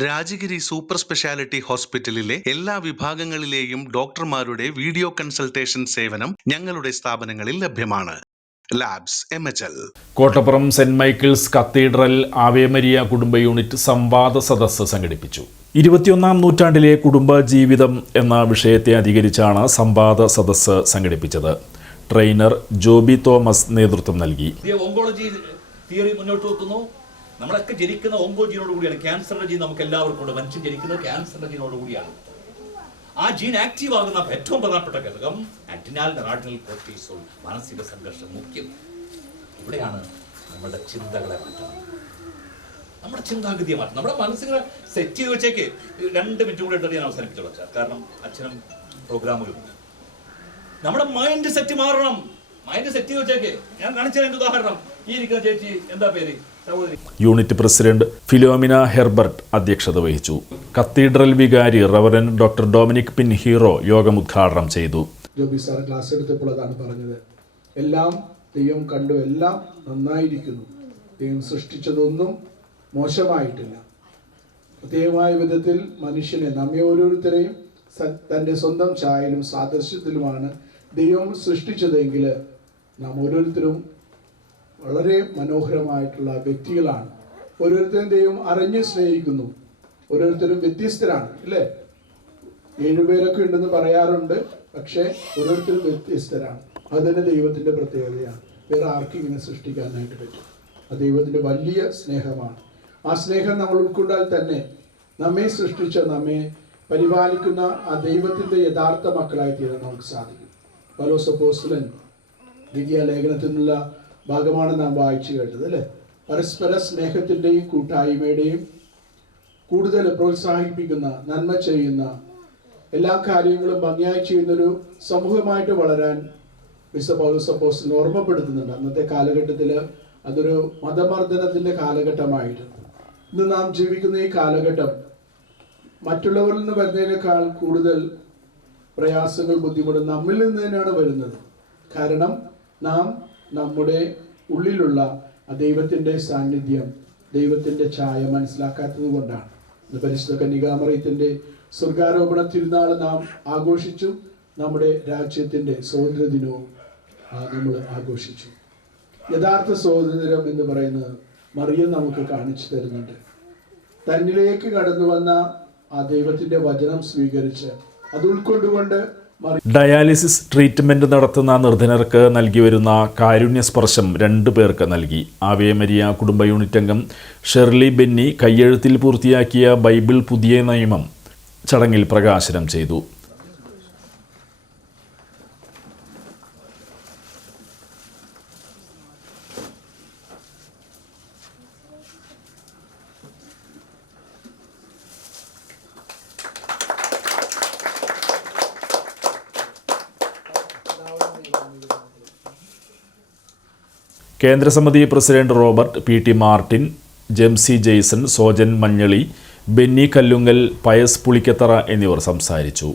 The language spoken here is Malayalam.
രാജഗിരി സൂപ്പർ സ്പെഷ്യാലിറ്റി ഹോസ്പിറ്റലിലെ എല്ലാ വിഭാഗങ്ങളിലെയും ഡോക്ടർമാരുടെ വീഡിയോ കൺസൾട്ടേഷൻ സേവനം ഞങ്ങളുടെ സ്ഥാപനങ്ങളിൽ ലഭ്യമാണ്. Labs M H L. Kottappuram saint Michael's cathedral Ave Maria കുടുംബ യൂണിറ്റ് സംവാദ സദസ്സ് സംഘടിപ്പിച്ചു. ഇരുപത്തിയൊന്നാം നൂറ്റാണ്ടിലെ കുടുംബ ജീവിതം എന്ന വിഷയത്തെ അധികരിച്ചാണ് സംവാദ സദസ്സ് സംഘടിപ്പിച്ചത്. ട്രെയിനർ ജോബി തോമസ് നേതൃത്വം നൽകി. ഓങ്കോളജി തിയറി മുന്നോട്ട് വെക്കുന്നു. നമ്മളൊക്കെ ജനിക്കുന്ന ഓങ്കോ ജീനോട് കൂടിയാണ്. ക്യാൻസറിന്റെ ജീൻ നമുക്ക് എല്ലാവർക്കും ഉണ്ട്. മനുഷ്യൻ ജനിക്കുന്നത് ക്യാൻസറിന്റെ ജീനോട് കൂടിയാണ്. ആ ജീൻ ആക്റ്റീവ് ആകുന്ന ഏറ്റവും പ്രധാനപ്പെട്ട ഘടകം അറ്റിനാൽ നെറാഡിനൽ കോർട്ടിസോൾ മാനസിക സംഘർഷം മുഖ്യം. ഇവിടെയാണ് നമ്മുടെ ചിന്തകളെ മാറ്റുന്നത് നമ്മുടെ ചിന്താഗതിയെ മാറ്റം. നമ്മുടെ മനസ്സിനെ സെറ്റ് ചെയ്ത് വെച്ചേക്ക്. രണ്ട് മിനിറ്റ് കൂടെ എടുത്തിട്ട് ഞാൻ അവസാനിപ്പിച്ചോളാം കാരണം അച്ഛനും പ്രോഗ്രാമുകളുണ്ട് നമ്മുടെ മൈൻഡ് സെറ്റ് മാറണം. മൈൻഡ് സെറ്റ് ചെയ്ത് വെച്ചേക്ക്. ഞാൻ കാണിച്ചു തരാം ഉദാഹരണം. ഈ ഇരിക്കുന്ന ചേച്ചി എന്താ പേര്? യൂണിറ്റ് പ്രസിഡന്റ് ഫിലോമിന ഹെർബർട്ട് അധ്യക്ഷത വഹിച്ചു. കത്തീഡ്രൽ വികാരി reverend doctor Dominic Pinheiro യോഗം ഉദ്ഘാടനം ചെയ്തു. ജോബി സാർ ക്ലാസ് എടുത്തപ്പോൾ അതാണ് പറഞ്ഞത്. എല്ലാം ദൈവം കണ്ടു എല്ലാം നന്നായിരിക്കുന്നു. ദൈവം സൃഷ്ടിച്ചതൊന്നും മോശമായിട്ടില്ല. പ്രത്യേകമായ വിധത്തിൽ മനുഷ്യനെ നമ്മെ ഓരോരുത്തരെയും തന്റെ സ്വന്തം ചായയിലും സാദൃശ്യത്തിലുമാണ് ദൈവം സൃഷ്ടിച്ചതെങ്കിൽ നാം ഓരോരുത്തരും വളരെ മനോഹരമായിട്ടുള്ള വ്യക്തികളാണ്. ഓരോരുത്തരും ദൈവം അറിഞ്ഞ് സ്നേഹിക്കുന്നു. ഓരോരുത്തരും വ്യത്യസ്തരാണ് അല്ലേ? ഏഴുപേരൊക്കെ ഉണ്ടെന്ന് പറയാറുണ്ട് പക്ഷേ ഓരോരുത്തരും വ്യത്യസ്തരാണ്. അത് തന്നെ ദൈവത്തിന്റെ പ്രത്യേകതയാണ്. വേറെ ആർക്കും ഇങ്ങനെ സൃഷ്ടിക്കാനായിട്ട് പറ്റും അത് ദൈവത്തിന്റെ വലിയ സ്നേഹമാണ്. ആ സ്നേഹം നമ്മൾ ഉൾക്കൊണ്ടാൽ തന്നെ നമ്മെ സൃഷ്ടിച്ച നമ്മെ പരിപാലിക്കുന്ന ആ ദൈവത്തിന്റെ യഥാർത്ഥ മക്കളായി തീരാൻ നമുക്ക് സാധിക്കും. ദ്വിതീയ ലേഖനത്തിൽ നിന്നുള്ള ഭാഗമാണ് നാം വായിച്ചു കേട്ടത് അല്ലേ? പരസ്പര സ്നേഹത്തിന്റെയും കൂട്ടായ്മയുടെയും കൂടുതൽ പ്രോത്സാഹിപ്പിക്കുന്ന നന്മ ചെയ്യുന്ന എല്ലാ കാര്യങ്ങളും ഭംഗിയായി ചെയ്യുന്നൊരു സമൂഹമായിട്ട് വളരാൻ പൗലോസപ്പോസ്റ്റൽ ഓർമ്മപ്പെടുത്തുന്നുണ്ട്. അന്നത്തെ കാലഘട്ടത്തിൽ അതൊരു മതമർദ്ദനത്തിന്റെ കാലഘട്ടമായിരുന്നു. ഇന്ന് നാം ജീവിക്കുന്ന ഈ കാലഘട്ടം മറ്റുള്ളവരിൽ നിന്ന് വരുന്നതിനേക്കാൾ കൂടുതൽ പ്രയാസങ്ങൾ ബുദ്ധിമുട്ട് നമ്മിൽ നിന്ന് തന്നെയാണ് വരുന്നത്. കാരണം നാം നമ്മുടെ ഉള്ളിലുള്ള ദൈവത്തിന്റെ സാന്നിധ്യം ദൈവത്തിന്റെ ഛായ മനസ്സിലാക്കാത്തത് കൊണ്ടാണ്. പരിശുദ്ധ കന്യകാമറയത്തിന്റെ സ്വർഗാരോപണ തിരുനാൾ നാം ആഘോഷിച്ചു. നമ്മുടെ രാജ്യത്തിന്റെ സ്വാതന്ത്ര്യ ദിനവും നമ്മൾ ആഘോഷിച്ചു. യഥാർത്ഥ സ്വാതന്ത്ര്യം എന്ന് പറയുന്നത് മറിയം നമുക്ക് കാണിച്ചു തരുന്നുണ്ട്. തന്നിലേക്ക് കടന്നു വന്ന ആ ദൈവത്തിന്റെ വചനം സ്വീകരിച്ച് അത് ഉൾക്കൊണ്ടുകൊണ്ട് ഡയാലിസിസ് ട്രീറ്റ്മെന്റ് നടത്തുന്ന നിർധനർക്ക് നൽകി വരുന്ന കാരുണ്യ സ്പർശം രണ്ടു പേർക്ക് നൽകി. ആവേമരിയ കുടുംബ യൂണിറ്റ് അംഗം ഷെർലി ബെന്നി കയ്യെഴുത്തിൽ പൂർത്തിയാക്കിയ ബൈബിൾ പുതിയ നിയമം ചടങ്ങിൽ പ്രകാശനം ചെയ്തു. കേന്ദ്രസമിതി president Robert P T Martin Jemsy Jaison Sojan Manjaly Benny Kallungal Pius Pulikkathara എന്നിവർ സംസാരിച്ചു.